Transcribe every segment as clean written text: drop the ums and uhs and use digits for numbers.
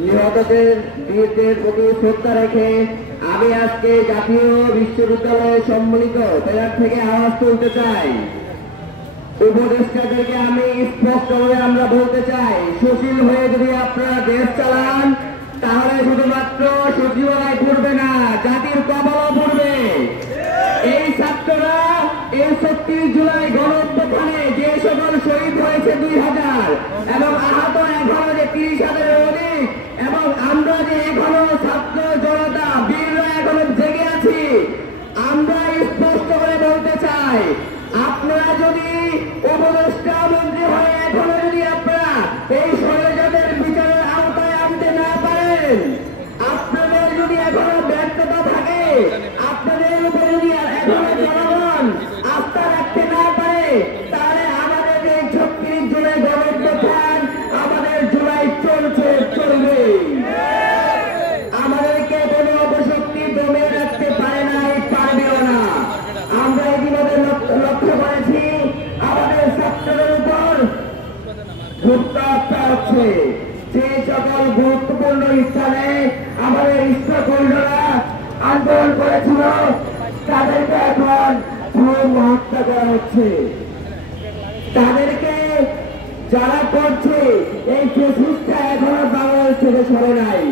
নিহতদের বীরদের প্রতি শ্রদ্ধা রেখে আমি আজকে জাতীয় বিশ্ববিদ্যালয়ে সম্মিলিত প্যারেড থেকে আওয়াজ তুলতে চাই। উপদেষ্টাদেরকে আমি স্পষ্টভাবে আমরা বলতে চাই, সুশীল হয়ে যদি আপনারা দেশ চালান তাহলে শুধুমাত্র সচিবালয় পড়বে না, জাতির কপালও পড়বে। এই ছাত্ররা এই ৩৬ জুলাই গণঅভ্যুত্থানে যে সকল শহীদ হয়েছে ২০০০ এবং আহত এখনো যে ৩০,০০০-এর অধিক, এবং আমরা যে এখনো ছাত্র জনতা বীররা এখনো জেগে আছি, আমরা স্পষ্ট করে বলতে চাই, আপনারা যদি উপদেষ্টা মন্ত্রী হয়ে এখনো যদি আপনারা এই ষড়যন্ত্রের বিচারের আওতায় আনতে না পারেন, আপনাদের যদি এখনো ব্যর্থতা থাকে, আপনাদের উপরে যদি এখনো জনগণ আস্থা রাখতে না পারে, তাহলে আমাদের এই ৩৬ জুলাই গণঅভ্যুত্থান আমাদের জুলাই চলবে। আমাদেরকে কোন অপশক্তি দমিয়ে রাখতে পারে নাই, পারবেও না। আমরা ইতিমধ্যে লক্ষ্য করেছি আমাদের ছাত্রদের উপর অত্যাচার হচ্ছে। যে সকল গুরুত্বপূর্ণ স্থানে আমাদের স্টকহোল্ডাররা আন্দোলন করেছিল তাদেরকে এখন হত্যা করা হচ্ছে। তাদেরকে যারা করছে এই ফেসিস্টটা এখনো বাংলাদেশ থেকে সরে নাই,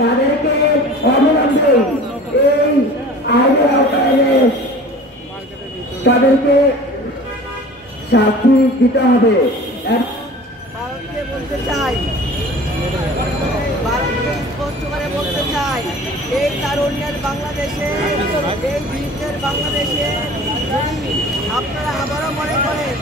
তাদেরকে অবিলম্বে এই আইনের আওতায় তাদেরকে শাস্তি দিতে হবে। ভারতকে বলতে চাই, ভারতকে স্পষ্ট করে বলতে চাই, এই তারুণ্যের বাংলাদেশে, এই বীরদের বাংলাদেশে আপনারা আবারও মনে করেন,